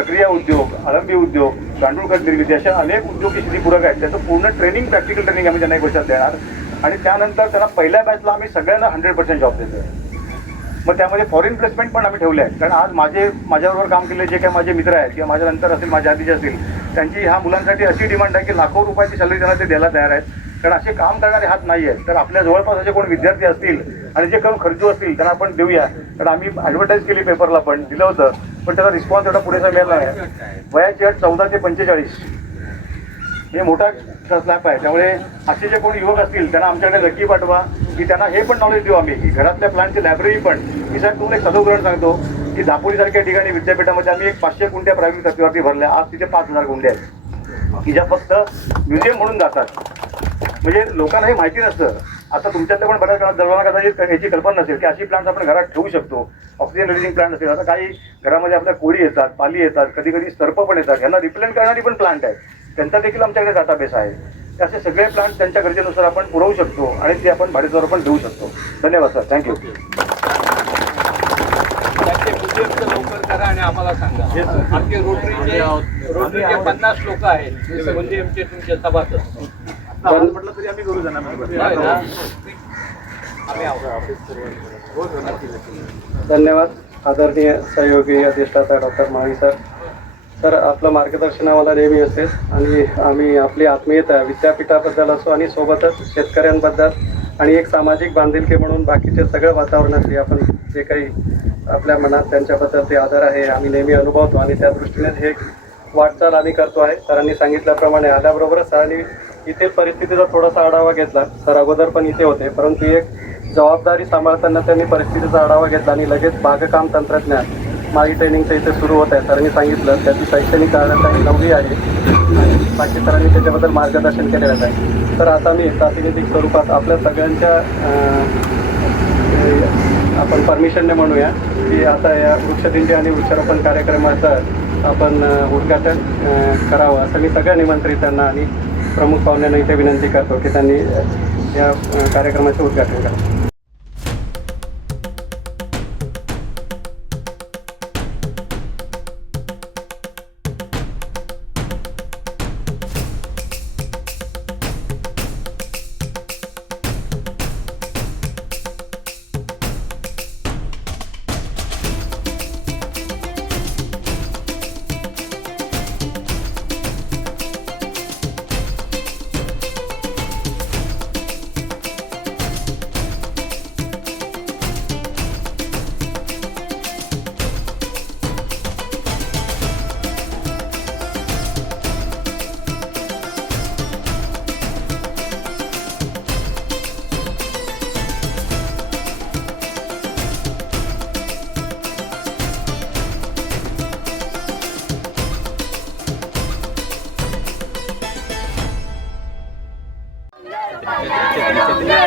प्रक्रिया उद्योग अळंबी उद्योग गांडूळ खत निर्मिती अशा अनेक उद्योग शेतीपूरक आहेत. त्याचं पूर्ण ट्रेनिंग प्रॅक्टिकल ट्रेनिंग आम्ही त्यांना एक वर्षात देणार. आणि त्यानंतर त्यांना पहिल्या बॅचला आम्ही सगळ्यांना हंड्रेड पर्सेंट जॉब देतोय. मग त्यामध्ये फॉरेन प्लेसमेंट पण आम्ही ठेवले आहेत. कारण आज माझे माझ्याबरोबर काम केले जे काही माझे मित्र आहेत किंवा माझ्या नंतर असेल माझ्या आधीचे असतील त्यांची ह्या मुलांसाठी अशी डिमांड आहे की लाखो रुपयाची सॅलरी त्यांना ते द्यायला तयार आहेत. कारण असे काम करणारे हात नाही आहेत तर आपल्या जवळपास असे कोण विद्यार्थी असतील आणि जे काम खर्चू असतील त्यांना आपण देऊया. कारण आम्ही ॲडव्हर्टाईज केली पेपरला पण दिलं होतं. पण त्याचा रिस्पॉन्स एवढा पुरेसा मिळाला नाही. वयाची अट चौदा ते पंचेचाळीस. हे मोठा स्लॅप आहे. त्यामुळे असे जे कोण युवक असतील त्यांना आमच्याकडे नक्की पाठवा. की त्यांना हे पण नॉलेज देऊ आम्ही. की घरातल्या प्लांटची लायब्ररी पण. मी साहेब तुम्हाला एक साधं सांगतो. की दापोलीसारख्या ठिकाणी विद्यापीठामध्ये आम्ही एक पाचशे गुंड्या प्रायव्हेट तत्वावरती भरल्या. आज तिथे पाच हजार गुंड्या आहेत. की ज्या फक्त म्युझियम म्हणून जातात. म्हणजे लोकांना हे माहिती नसतं. आता तुमच्यातल्या पण बऱ्याच जणांना जणांना कदाचित याची कल्पना नसेल की अशी प्लांट आपण घरात ठेवू शकतो. ऑक्सिजन रिलिंग प्लांट असेल. आता काही घरामध्ये आपल्या कोळी येतात पाली येतात कधी कधी सर्प पण येतात. यांना रिप्लेंट करणारी पण प्लांट आहेत. त्यांचा देखील आमच्याकडे डाटाबेस आहे. ते असे सगळे प्लांट त्यांच्या गरजेनुसार आपण पुरवू शकतो आणि ते आपण भाडेद्वारा पण देऊ शकतो. धन्यवाद सर थँक्यू लवकर करा आणि आम्हाला सांगा. आमचे रोटरीचे रोटरीचे पन्नास लोक आहेत. म्हणजे आमचे तुमचे सभासद. म्हटलं तरी आम्ही करू जाणार होय ना? आम्ही आहोत. धन्यवाद. आदरणीय सहयोगी अधिष्ठाता डॉक्टर माळी सर. सर आपलं मार्गदर्शन आम्हाला नेहमी असते आणि आम्ही आपली आत्मीयता विद्यापीठाबद्दल असो आणि सोबतच शेतकऱ्यांबद्दल आणि एक सामाजिक बांधिलकी म्हणून बाकीचे सगळं वातावरणातली आपण जे काही आपल्या मनात त्यांच्याबद्दल ते आदर आहे आम्ही नेहमी अनुभवतो आणि त्या दृष्टीने हे वाटचाल आम्ही करतो आहे. सरांनी सांगितल्याप्रमाणे आल्याबरोबरच सरांनी इथे परिस्थितीचा थोडासा आढावा घेतला. सर अगोदर पण इथे होते परंतु एक जबाबदारी सांभाळताना त्यांनी परिस्थितीचा आढावा घेतला आणि लगेच बागकाम तंत्रज्ञान माई ट्रेनिंगचं इथे सुरू होत आहे. सरांनी सांगितलं त्याची शैक्षणिक कारणता ही नववी आहे. आणि बाकी सरांनी त्याच्याबद्दल मार्गदर्शन केलेलं आहे. तर आता मी प्रातिनिधिक स्वरूपात आपल्या सगळ्यांच्या आपण परमिशनने म्हणूया की आता या वृक्षदिंडी आणि वृक्षारोपण कार्यक्रमाचं आपण उद्घाटन करावं असं मी सगळ्या निमंत्रितांना आणि प्रमुख पाहुण्यांना इथे विनंती करतो की त्यांनी या कार्यक्रमाचं कार्यक्रमाचे उद्घाटन करावं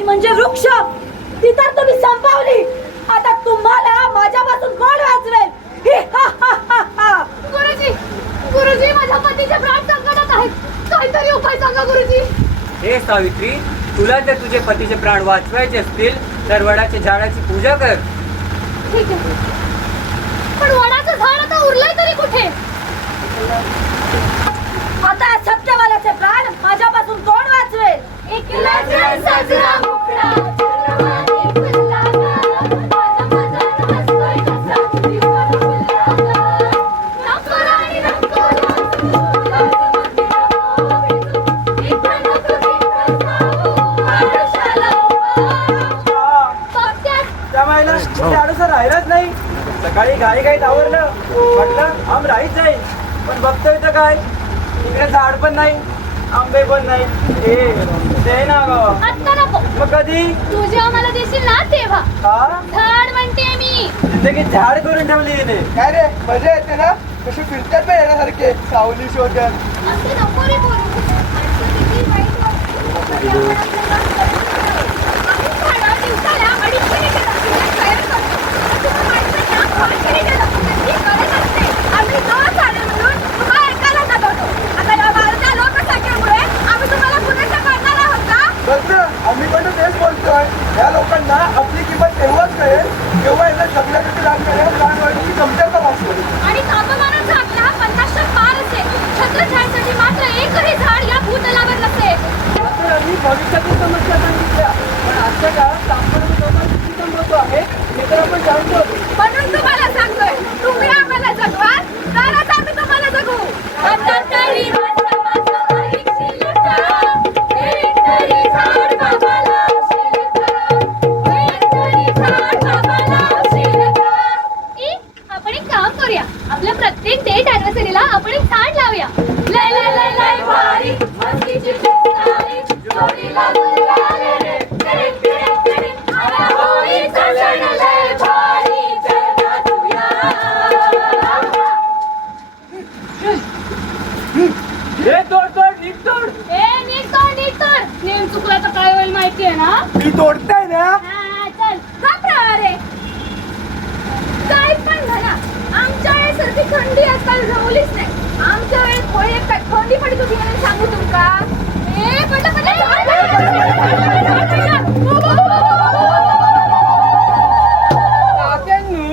ती म्हणजे वृक्ष. ती तर तुम्ही संपवली. आता तुम्हाला माझ्यापासून कोण वाचवेल. हि हा हा हा हा. गुरुजी गुरुजी माझ्या पतीचे प्राण संकटात आहेत. काहीतरी उपाय सांगा गुरुजी. हे सावित्री तुला जर तुझे पतीचे प्राण वाचवायचे असतील तर वडाच्या झाडाची पूजा कर. ठीक आहे. पण वडाचं झाड आता उरलंय तरी कुठे? आता सत्यवालाचे प्राण माझ्यापासून कोण वाचवेल नाही सकाळी घाई घाईत आवरलं म्हटलं आम राहीच जाईल पण बघतोय तर काय इकडे झाड पण नाही. आंबे पण नाही. ए ते ना गं. आत्ता नको. मग कधी? तू जेव्हा मला दिसेल ना तेव्हा. हा? झाड म्हणते मी. जिंदगी झाड करून ठेवली हिने काय रे मजा येते ना? कशी फिरतात ना येण्यासारखे. सावली शोधत. असं नको रे बोलू. माणसं किती वाईट वागतात. आम्ही झाडं दिवसाला अडीचशे लिटर ऑक्सिजन तयार करतो. तुम्ही माणसांना पाचशे लिटर ऑक्सिजनची गरज असते. आम्ही दोन झाडं मिळून तुम्हाला एकाला जगवतो. आता या वाढत्या लोकसंख्येमुळे आम्ही तुम्हाला पुरेशा करणार आहोत का? बघ ना आम्ही पण तर तेच बोलतोय या लोकांना आपली किंमत तेव्हाच कळेल मी तोडताय ना? हा, चल घाबरा रे काय पण म्हणा. आमच्या वेळेसारखी थंडी आजकाल राहलीच नाही. आमच्या वेळेस होळी एक काय थंडी पडत होती म्हणून सांगू तुमका. ए. काकांनू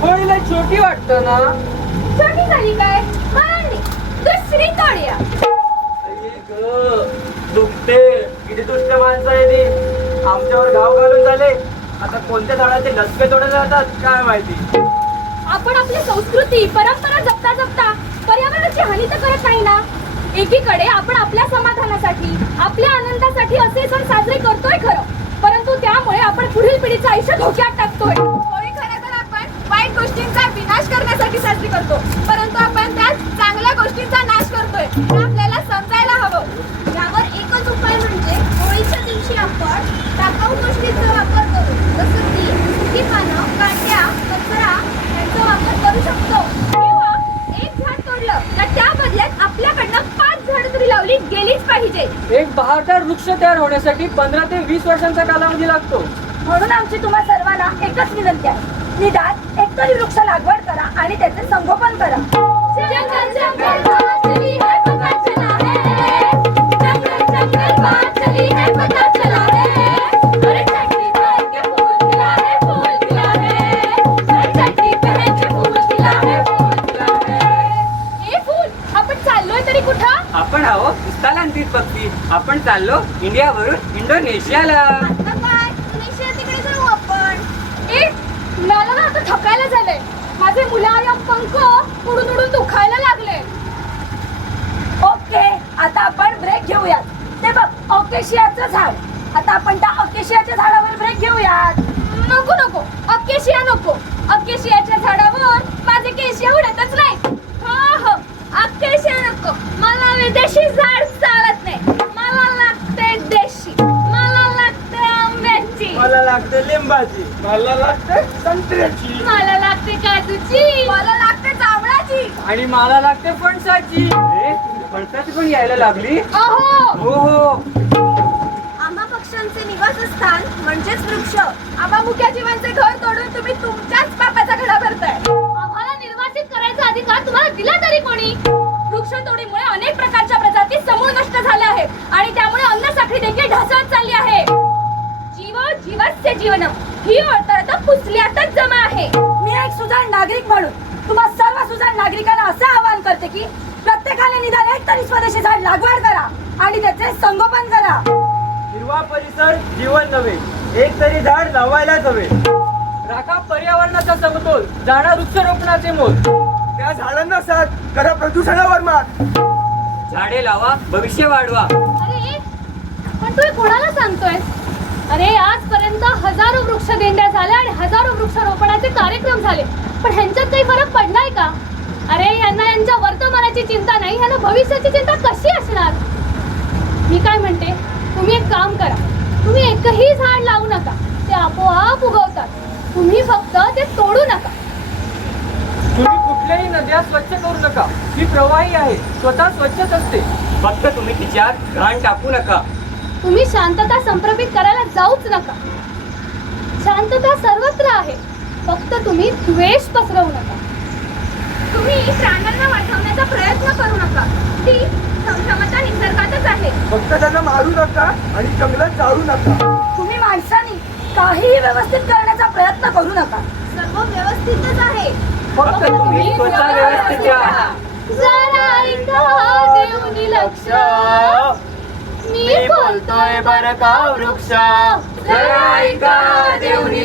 होळीला छोटी वाटतं ना? छोटी झाली काय? दुसरी तोडूया. आई ग, दुखते. किती दुष्ट माणसं आहे ती. आमच्यावर गाव घालून झाले. आता कोणत्या झाडाचे लसके तोडले जातात काय माहिती? आपण आपली संस्कृती परंपरा जपता जपता पर्यावरणाची हानी तर करत नाही ना? एकीकडे आपण आपल्या समाधानासाठी आपल्या आनंदासाठी असे सण साजरे करतोय खरं. परंतु त्यामुळे आपण पुढील पिढीचं आयुष्य धोक्यात टाकतोय होळी खरं तर आपण वाईट गोष्टींचा विनाश करण्यासाठी साजरी करतो परंतु आपण त्यात चांगल्या गोष्टींचा नाश करतोय हे आपल्याला समजायला हवं यावर एकच उपाय म्हणजे होळीच्या दिवशी आपण टाकाऊ गोष्टींचा वापर करू जसं की सुकी पानं कांड्या कचरा यांचा वापर करू शकतो किंवा एक झाड तोडलं तर त्या बदल्यात आपल्याकडनं पाच झाडं तरी लावली गेलीच पाहिजे. एक बहारदार वृक्ष तयार होण्यासाठी पंधरा ते वीस वर्षांचा कालावधी लागतो. म्हणून आमची तुम्हा सर्वांना एकच विनंती आहे. निदान एकतरी वृक्ष लागवड करा आणि त्याचे संगोपन करा. चाललो इंडियावरून इंडोनेशियाला. आता काय? तिकडे जाऊ आपण. मला ना आता थकायला झालंय. माझे मुलायम पंख उडून उडून दुखायला लागले. ओके आता आपण ब्रेक घेऊयात. ते बघ ऑकेशियाचं झाड. आता आपण त्या ऑकेशियाच्या झाडावर ब्रेक घेऊयात. नको नको. ऑकेशिया नको. ऑकेशियाच्या झाडावर माझे केशिया उडतच नाही हो हो. ऑकेशिया नको. मला विदेशी झाड मला लागते लिंबाची. मला लागते संत्र्याची. मला लागते काजूची. मला लागते जांभळाची आणि मला लागते फणसाची. फणसाची पण यायला लागली? अहो. हो हो. आम्हा पक्ष्यांचे निवासस्थान म्हणजेच वृक्ष. आम्हा मुख्या जीवांचे घर तोडून तुम्ही तुमच्याच पापाचा घडा भरताय. आम्हाला निर्वासित करायचा अधिकार तुम्हाला दिला तरी कोणी? वृक्षतोडीमुळे अनेक प्रकारच्या प्रजाती समूळ नष्ट झाल्या आहेत. आणि त्यामुळे अन्न साखळी देखील ढासळत ही आता पुसल्यातच जमा आहे. मी एक सुजाण नागरिक म्हणून तुम्हा सर्व सुजाण नागरिकांना असे आवाहन करते की प्रत्येकाने निदान एक तरी स्वदेशी झाड लागवड करा आणि त्याचे संगोपन करा. हिरवा परिसर जीवन नव्हे एक तरी झाड लावायलाच हवे. राखा पर्यावरणाचा समतोल जाणा वृक्षारोपणाचे मोल. त्या झाडांना साथ करा प्रदूषणावर मात. झाडे लावा भविष्य वाढवा. अरे पण तू कोणाला सांगतोय अरे आजपर्यंत हजारो वृक्ष दिंड्या झाल्या आणि हजारो वृक्षारोपणाचे कार्यक्रम झाले. पण ह्यांच्यात काही फरक पडलाय का? अरे यांना यांच्या वर्तमानाची चिंता नाही ह्यांना भविष्याची चिंता कशी असणार? मी काय म्हणते? तुम्ही एक काम करा. तुम्ही एकही झाड लावू नका. ते आपोआप उगवतात. तुम्ही फक्त ते तोडू नका. तुम्ही कुठल्याही नद्या स्वच्छ करू नका. ही प्रवाही आहे. स्वतः स्वच्छच असते. फक्त तुम्ही तिच्यात घाण टाकू नका. तुम्ही शांतता संप्रमित करायला जाऊच नका. शांतता सर्वत्र आहे. फक्त तुम्ही द्वेष पसरवू नका. तुम्ही प्राण्यांना वाचवण्याचा प्रयत्न करू नका. ती संभ्रमता निसर्गातच आहे. फक्त त्यांना मारू नका आणि जंगलात जाळू नका. तुम्ही माणसांनी काहीही व्यवस्थित करण्याचा प्रयत्न करू नका. सर्व व्यवस्थितच आहे. फक्त तुम्ही स्वतः व्यवस्थित राहा. जरा ऐका देऊनी लक्ष. मी बोलतोय बर का वृक्ष? ऐका देऊनी